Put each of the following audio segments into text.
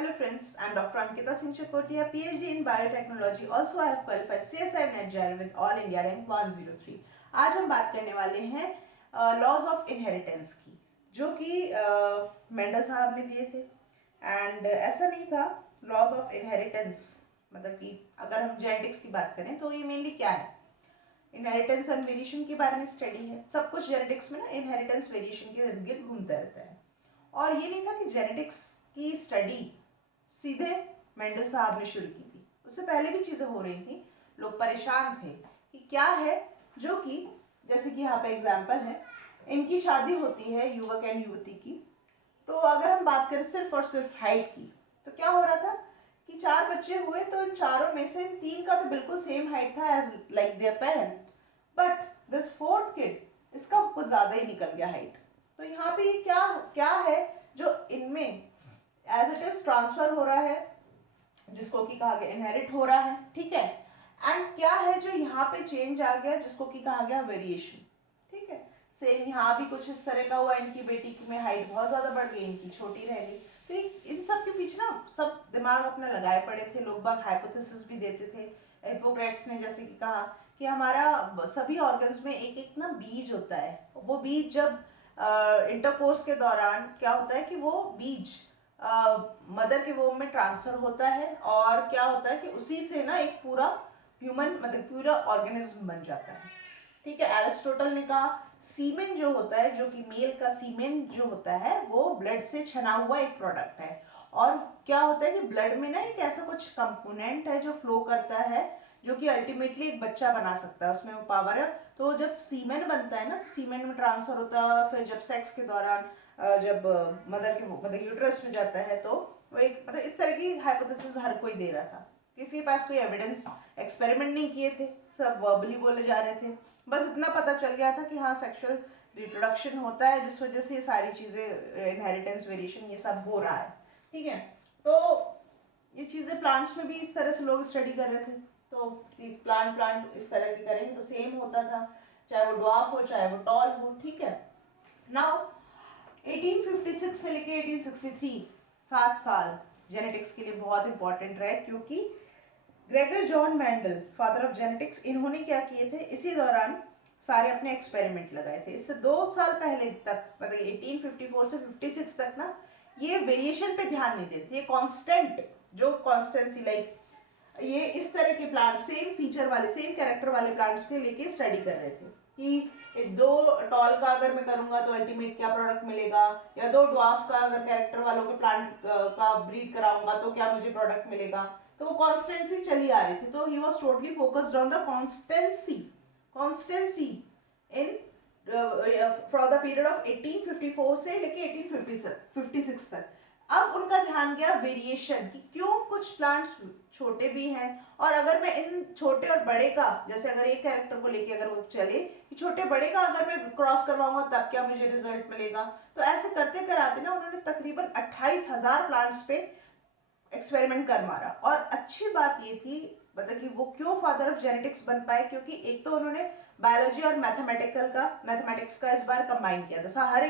Hello friends, I am Dr. Ankita Singh Chakotia, PhD in Biotechnology. Also I have qualified CSI NET JAR with All India Rank 103. आज हम बात करने वाले हैं laws of inheritance की, जो कि मेंडल साहब ने दिए थे। एंड ऐसा नहीं था लॉज ऑफ इनहेरिटेंस, मतलब कि अगर हम जेनेटिक्स की बात करें तो ये मेनली क्या है, इनहेरिटेंस एंड वेरिएशन के बारे में स्टडी है। सब कुछ जेनेटिक्स में ना इनहेरिटेंस वेरिएशन के इर्द गिर्द घूमता रहता है। और ये नहीं था कि जेनेटिक्स की स्टडी सीधे मेंडल साहब ने शुरू की थी, उससे पहले भी चीज़ें हो रही थी। लोग परेशान थे कि क्या है, जो कि जैसे कि यहाँ पे एग्जाम्पल है, इनकी शादी होती है युवक एंड युवती की। तो अगर हम बात करें सिर्फ और सिर्फ हाइट की, तो क्या हो रहा था कि 4 बच्चे हुए, तो इन चारों में से 3 का तो बिल्कुल सेम हाइट था as like their parent, but this fourth kid, इसका कुछ ज़्यादा ही निकल गया हाइट। तो यहाँ पे ये क्या क्या है जो इनमें एज इट इज ट्रांसफर हो रहा है, जिसको कि कहा गया इनहेरिट हो रहा है, ठीक है। एंड क्या है जो यहाँ पे चेंज आ गया, जिसको कि कहा गया वेरिएशन, ठीक है। सेम यहाँ भी कुछ इस तरह का हुआ, इनकी बेटी की में हाइट बहुत ज्यादा बढ़ गई, इनकी छोटी रह गई। तो इन सब के पीछे ना सब दिमाग अपना लगाए पड़े थे। लोग बाग हाइपोथेसिस भी देते थे। हिप्पोक्रेट्स ने जैसे कि कहा कि हमारा सभी ऑर्गन्स में एक एक ना बीज होता है, वो बीज जब इंटरकोर्स के दौरान क्या होता है कि वो बीज मदर के वोम में ट्रांसफर होता है, और क्या होता है कि उसी से ना एक पूरा ह्यूमन मतलब पूरा ऑर्गेनिज्म बन जाता है, ठीक है। एरिस्टोटल ने कहा सीमेन जो होता है, जो कि मेल का सीमेन जो होता है, वो ब्लड से छना हुआ एक प्रोडक्ट है। और क्या होता है कि ब्लड में ना एक ऐसा कुछ कंपोनेंट है जो फ्लो करता है, जो कि अल्टीमेटली एक बच्चा बना सकता है, उसमें वो पावर है। तो जब सीमेन बनता है ना, तो सीमेन में ट्रांसफर होता है, फिर जब सेक्स के दौरान जब मदर के मतलब यूट्रस में जाता है, तो वो एक मतलब इस तरह की हाइपोथेसिस हर कोई दे रहा था। किसी के पास कोई एविडेंस एक्सपेरिमेंट नहीं किए थे, सब वर्बली बोले जा रहे थे। बस इतना पता चल गया था कि हाँ सेक्सुअल रिप्रोडक्शन होता है, जिस वजह से ये सारी चीज़ें इनहेरिटेंस वेरिएशन ये सब हो रहा है, ठीक है। तो ये चीज़ें प्लांट्स में भी इस तरह से लोग स्टडी कर रहे थे। तो प्लांट इस तरह की करेंगे तो सेम होता था, चाहे वो ड्वार्फ हो चाहे वो टॉल हो, ठीक है। नाउ 1856 से लेके 1863 7 साल जेनेटिक्स के लिए बहुत इंपॉर्टेंट रहे, क्योंकि Gregor John Mendel, father of genetics, इन्होंने क्या किए थे, इसी दौरान सारे अपने एक्सपेरिमेंट लगाए थे। इससे 2 साल पहले तक, मतलब 1854 से 56 तक ना, ये वेरिएशन पे ध्यान नहीं देते, ये कांस्टेंट जो कॉन्स्टेंसी लाइक ये इस तरह के प्लांट सेम फीचर वाले सेम कैरेक्टर वाले प्लांट्स के लेके स्टडी कर रहे थे कि 2 टॉल का अगर मैं करूंगा तो अल्टीमेट क्या प्रोडक्ट मिलेगा, या 2 ड्वार्फ का अगर कैरेक्टर वालों के प्लांट का ब्रीड कराऊंगा तो क्या मुझे प्रोडक्ट मिलेगा। तो वो कॉन्स्टेंसी चली आ रही थी, तो he was totally focused on the constituency in for the period of 1854 से लेके 1856 तक। अब उनका ध्यान गया वेरिएशन की, क्यों कुछ प्लांट्स छोटे भी हैं, और अगर मैं इन छोटे और बड़े का, जैसे अगर एक कैरेक्टर को लेके अगर वो चले कि छोटे बड़े का अगर मैं क्रॉस करवाऊंगा तब क्या मुझे रिजल्ट मिलेगा, तो ऐसे करते कराते ना उन्होंने तकरीबन 28,000 प्लांट्स पे एक्सपेरिमेंट कर मारा। और अच्छी बात ये थी, मतलब कि वो क्यों फादर ऑफ जेनेटिक्स बन पाए, क्योंकि एक तो उन्होंने बायोलॉजी और मैथमेटिक्स का इस बार कंबाइन किया था। हर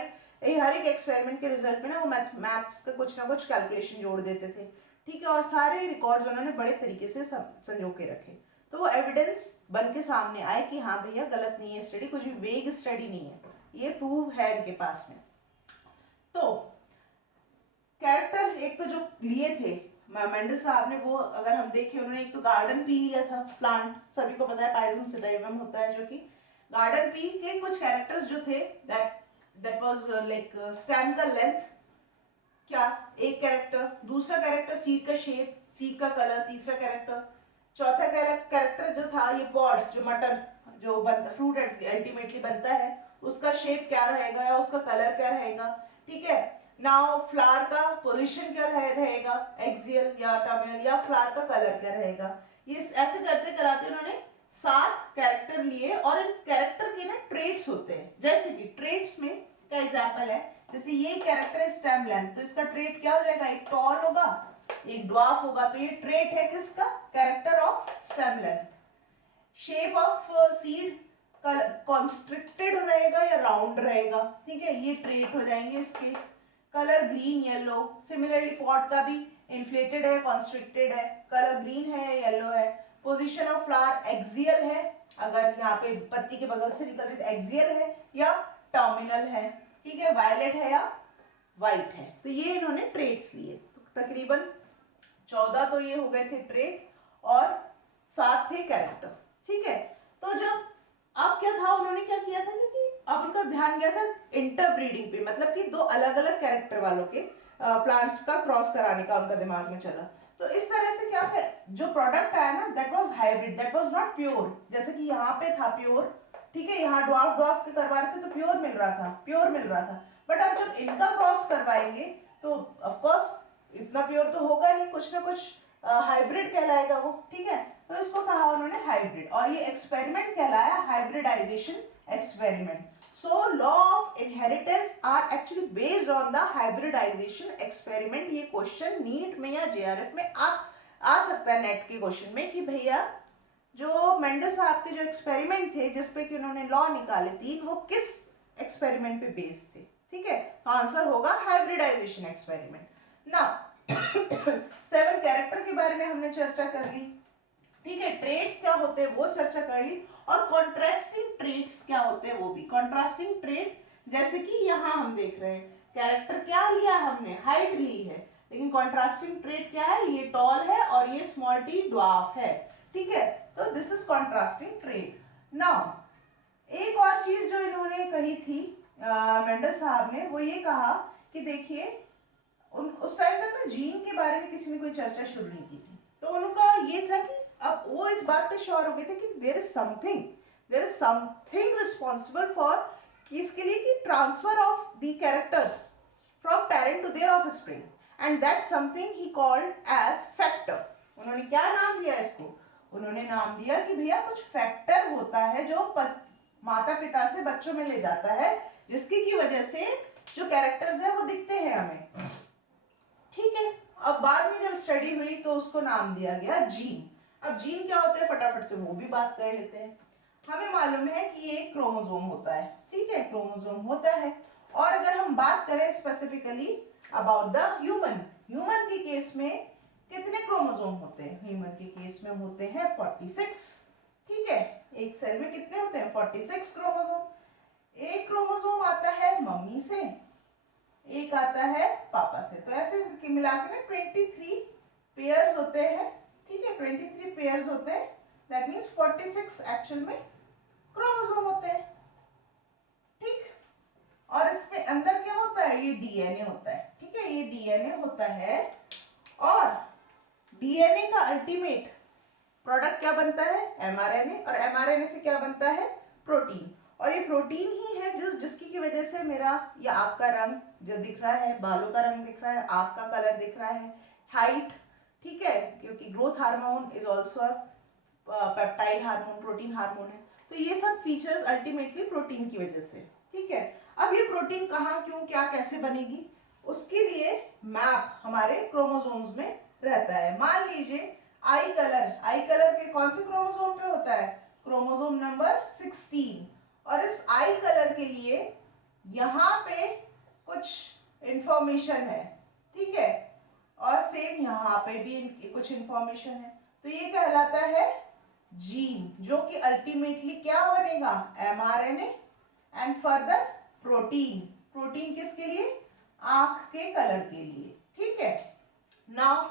एक एक्सपेरिमेंट के रिजल्ट में ना वो मैथ्स का कुछ ना कुछ कैलकुलेशन जोड़ देते थे, ठीक है। और सारे रिकॉर्ड्स उन्होंने बड़े तरीके से संजो के रखे, तो वो एविडेंस बन के सामने आए कि हाँ भैया गलत नहीं है स्टडी, कुछ भी वेग स्टडी नहीं है, ये प्रूव है इनके पास में। तो कैरेक्टर एक तो जो लिए थे मेंडल साहब ने, वो अगर हम देखें, उन्होंने एक तो गार्डन पी लिया था, प्लांट सभी को पता है पाइजम सिडाइवम होता है, जो कि गार्डन पी के कुछ कैरेक्टर्स जो थे दैट वाज लाइक स्टेम का लेंथ, क्या एक कैरेक्टर, दूसरा कैरेक्टर सीड का शेप, सीड का कलर, तीसरा कैरेक्टर, चौथा कैरेक्टर जो था ये पॉड, जो मटर जो बनता फ्रूट अल्टीमेटली बनता है, उसका शेप क्या रहेगा या उसका कलर क्या रहेगा, ठीक है। नाउ फ्लावर का पोजीशन क्या रहेगा, एक्सियल या टर्मिनल, या फ्लावर का कलर क्या रहेगा। ये ऐसे करते कराते उन्होंने 7 कैरेक्टर लिए, और इन कैरेक्टर के ना ट्रेट्स होते हैं, जैसे कि ट्रेट्स में का एग्जांपल है, जैसे ये कैरेक्टर है स्टेम लेंथ, तो इसका ट्रेट क्या हो जाएगा, एक टॉल होगा एक ड्वार्फ होगा, तो ये ट्रेट है किसका, character of stem length. Shape of seed constricted रहेगा या राउंड रहेगा, ठीक है, ये ट्रेट हो जाएंगे इसके। Colour green yellow, similarly pot का भी इन्फ्लेटेड है, कॉन्स्ट्रिक्टेड है, कलर ग्रीन है, येलो है, पोजीशन ऑफ फ्लावर एक्सियल है, अगर यहाँ पे पत्ती के बगल से निकल रही तो एक्सियल है या टर्मिनल है, ठीक है, वायलेट है या व्हाइट है। तो ये इन्होंने ट्रेड्स लिए, तो तकरीबन 14 तो ये हो गए थे ट्रेड और 7 थे कैरेक्टर, ठीक है। तो जब अब क्या था, उन्होंने क्या किया था कि अब उनका ध्यान गया था इंटरब्रीडिंग पे, मतलब कि 2 अलग अलग कैरेक्टर वालों के प्लांट्स का क्रॉस कराने का उनका दिमाग में चला। तो इस तरह से क्या है, जो प्रोडक्ट आया ना, that was hybrid, that was not pure. जैसे कि यहाँ पे था प्योर, ठीक है, यहाँ ड्वार्फ ड्वार्फ के करवा रहे थे तो प्योर मिल रहा था, प्योर मिल रहा था। बट अब जब इनका क्रॉस करवाएंगे तो ऑफ कोर्स इतना प्योर तो होगा नहीं, कुछ ना कुछ हाइब्रिड कहलाएगा वो, ठीक है। तो इसको कहा उन्होंने हाइब्रिड, और ये एक्सपेरिमेंट कहलाया hybridisation experiment. So law of inheritance are actually based on the hybridization experiment। ये क्वेश्चन नीट में या जेआरएफ में आ सकता है, नेट के क्वेश्चन में, कि भैया जो मेंडल साहब के जो एक्सपेरिमेंट थे जिसपे कि उन्होंने लॉ निकाले 3, वो किस एक्सपेरिमेंट पे बेस्ड थे, ठीक है। तो आंसर होगा हाइब्रिडाइजेशन एक्सपेरिमेंट। ना 7 कैरेक्टर के बारे में हमने चर्चा कर ली, ठीक है, ट्रेड्स क्या होते हैं वो चर्चा कर ली, और कॉन्ट्रास्टिंग ट्रेड्स क्या होते हैं वो भी। कॉन्ट्रास्टिंग ट्रेड जैसे कि यहाँ हम देख रहे हैं, कैरेक्टर क्या लिया हमने, हाइट ली है, लेकिन कॉन्ट्रास्टिंग ट्रेड क्या है, ये टॉल है और ये स्मॉल टी ड्वार्फ है, ठीक है। तो this is contrasting trade. Now एक और चीज जो इन्होंने कही थी मेंडल साहब ने, वो ये कहा कि देखिए उस टाइम तक ना जीन के बारे में किसी ने कोई चर्चा शुरू नहीं की थी, तो उनका ये था कि अब वो इस बात पे श्योर हो गए थे कि there is something responsible for किसके लिए, कि transfer of the characters from parent to their offspring, and that something ही कॉल्ड एज फैक्टर। उन्होंने क्या नाम दिया इसको, उन्होंने नाम दिया कि भैया कुछ फैक्टर होता है जो माता पिता से बच्चों में ले जाता है, जिसकी की वजह से जो कैरेक्टर्स हैं वो दिखते हैं हमें, ठीक है। अब बाद में जब स्टडी हुई तो उसको नाम दिया गया जीन। अब जीन क्या होता है फटाफट से वो भी बात कर लेते हैं। हमें मालूम है कि ये क्रोमोसोम होता है, ठीक है, क्रोमोसोम होता है। और अगर हम बात करें स्पेसिफिकली अबाउट द ह्यूमन के केस में कितने क्रोमोसोम होते हैं, ह्यूमन के केस में होते हैं 46, ठीक है। एक सेल में कितने होते हैं, 46 क्रोमोसोम। एक क्रोमोसोम आता है मम्मी से, एक आता है पापा से, तो ऐसे मिला के ना 23 पेयर्स होते हैं, ठीक है, 23 पेयर्स होते हैं, दैट मीन्स 46 एक्चुअल में क्रोमोसोम होते हैं, ठीक। और इसमें अंदर क्या होता है, ये डीएनए होता है, ठीक है, ये डीएनए होता है, और डीएनए का अल्टीमेट प्रोडक्ट क्या बनता है, एमआरएनए, और एमआरएनए से क्या बनता है, प्रोटीन। और ये प्रोटीन ही है जिसकी की वजह से मेरा या आपका रंग जो दिख रहा है, बालों का रंग दिख रहा है, आँख का कलर दिख रहा है, हाइट, ठीक है, क्योंकि growth hormone is also peptide hormone, protein hormone है। तो ये सब फीचर्स अल्टीमेटली प्रोटीन की वजह से, ठीक है। अब ये प्रोटीन कहाँ, क्यों, क्या, कैसे बनेगी, उसके लिए मैप हमारे क्रोमोसोम्स में रहता है। मान लीजिए आई कलर के कौन से क्रोमोसोम पे होता है, क्रोमोसोम नंबर 16, और इस आई कलर के लिए यहाँ पे कुछ इंफॉर्मेशन है, ठीक है, और सेम यहाँ पे भी कुछ इंफॉर्मेशन है, तो ये कहलाता है जीन, जो कि अल्टीमेटली क्या बनेगा, एमआरएनए, एंड फर्दर प्रोटीन किसके लिए, आंख के कलर के लिए, ठीक है। Now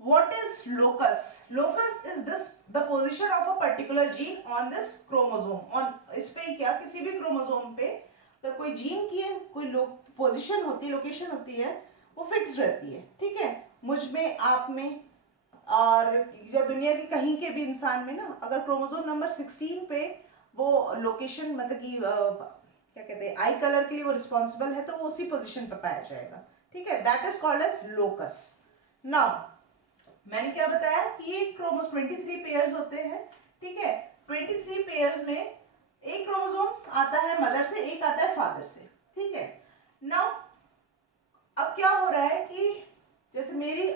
what is locus? Locus is the position of a particular gene on this chromosome, on इस पे क्या, किसी भी क्रोमोसोम पे तो कोई जीन की कोई पोजीशन होती है, लोकेशन होती है, वो फिक्स रहती है, ठीक है। मुझ में, आप में, और या दुनिया के कहीं के भी इंसान में ना, अगर क्रोमोसोम नंबर 16 पे वो लोकेशन, मतलब कि क्या कहते हैं, आई कलर के लिए वो रिस्पॉन्सिबल है, तो वो उसी पोजीशन पे पाया जाएगा, ठीक है, that is called as locus. Now मैंने क्या बताया कि ये क्रोमोसोम 23 पेयर्स होते हैं, ठीक है। 23 पेयर्स में एक क्रोमोसोम आता है मदर से, एक आता है फादर से, ठीक है। नाउ अब क्या हो रहा है कि जैसे मेरी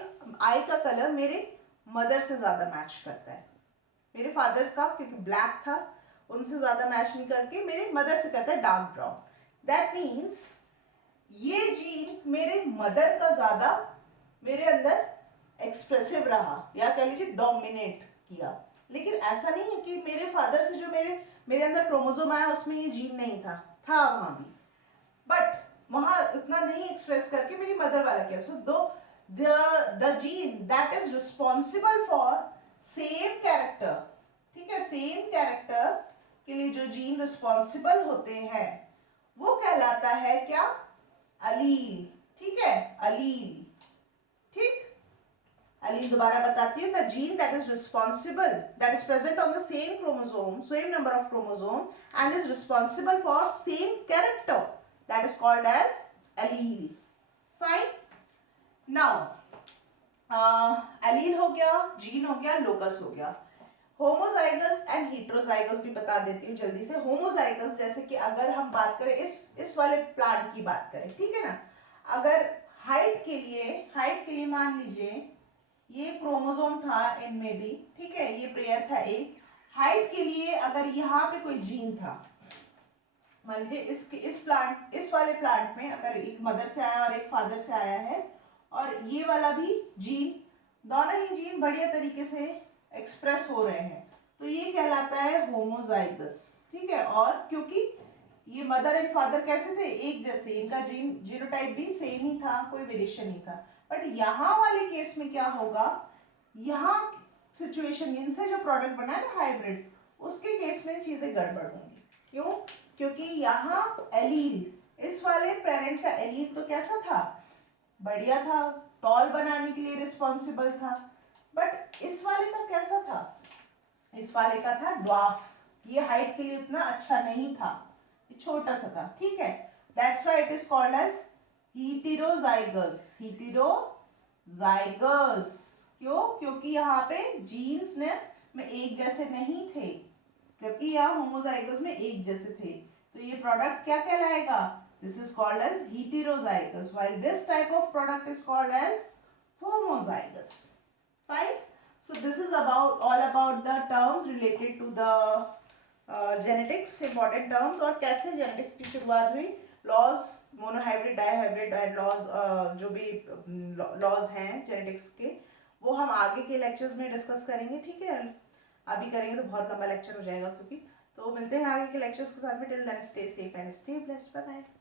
आई का कलर मेरे मदर से ज्यादा मैच करता है, मेरे फादर का क्योंकि ब्लैक था उनसे ज्यादा मैच नहीं करके मेरे मदर से करता है डार्क ब्राउन। दैट मीन्स ये जीन मेरे मदर का ज्यादा मेरे अंदर एक्सप्रेसिव रहा, या कह लीजिए डोमिनेट किया। लेकिन ऐसा नहीं है कि मेरे फादर से जो मेरे अंदर क्रोमोसोम आया उसमें ये जीन नहीं था वहां भी, बट वहां उतना नहीं एक्सप्रेस करके मेरी मदर वाला किया। सो दो the gene that is responsible for same character, ठीक है, सेम कैरेक्टर के लिए जो जीन रिस्पॉन्सिबल होते हैं वो कहलाता है क्या, अलील, ठीक है, अलील, ठीक। अलील दोबारा बताती हूँ, the gene that is responsible, that is present on the same chromosome, same number of chromosome and is responsible for same character, that is called as allele. Fine. Now, allele हो गया, जीन हो गया, locus हो गया। Homozygous and heterozygous भी बता देती हूँ जल्दी से। होमोजाइगस जैसे कि अगर हम बात करें इस वाले प्लांट की बात करें, ठीक है ना, अगर हाइट के लिए मान लीजिए ये क्रोमोसोम था इनमें भी, ठीक है, ये पेयर था एक। हाइट के लिए अगर यहाँ पे कोई जीन था, मान लीजिए इस वाले प्लांट में अगर एक मदर से आया और एक फादर से आया है, और ये वाला भी जीन, दोनों ही जीन बढ़िया तरीके से एक्सप्रेस हो रहे हैं, तो ये कहलाता है होमोजाइगस, ठीक है। और क्योंकि ये मदर एंड फादर कैसे थे, एक जैसे, इनका जीनोटाइप भी सेम ही था, कोई वेरिएशन नहीं था। बट यहाँ वाले केस में क्या होगा, यहाँ सिचुएशन, इनसे जो प्रोडक्ट बना है ना हाइब्रिड, उसके केस में चीजें गड़बड़ होंगी। क्यों? क्योंकि यहाँ एलील, इस वाले पेरेंट का एलील तो कैसा था, बढ़िया था, टॉल बनाने के लिए रिस्पॉन्सिबल था। बट इस वाले का कैसा था, इस वाले का था ड्वार्फ, ये हाइट के लिए उतना अच्छा नहीं था, ये छोटा सा था, ठीक है। That's why it is called as heterozygous, heterozygous. क्यों? क्योंकि यहाँ पे जीन्स में एक जैसे नहीं थे, जबकि यहाँ होमोजाइगस में एक जैसे थे। तो ये प्रोडक्ट क्या कहलाएगा, this is called as heterozygous, while this type of product is called as homozygous. Fine. So this is all about the terms related to the genetics, important terms, और कैसे genetics की शुरुआत हुई, laws, monohybrid, dihybrid and laws, जो भी laws हैं genetics के, वो हम आगे के lectures में discuss करेंगे, ठीक है। अभी करेंगे तो बहुत लंबा lecture हो जाएगा क्योंकि, तो मिलते हैं आगे के lectures के साथ में। Till then stay safe and stay blessed. Bye bye.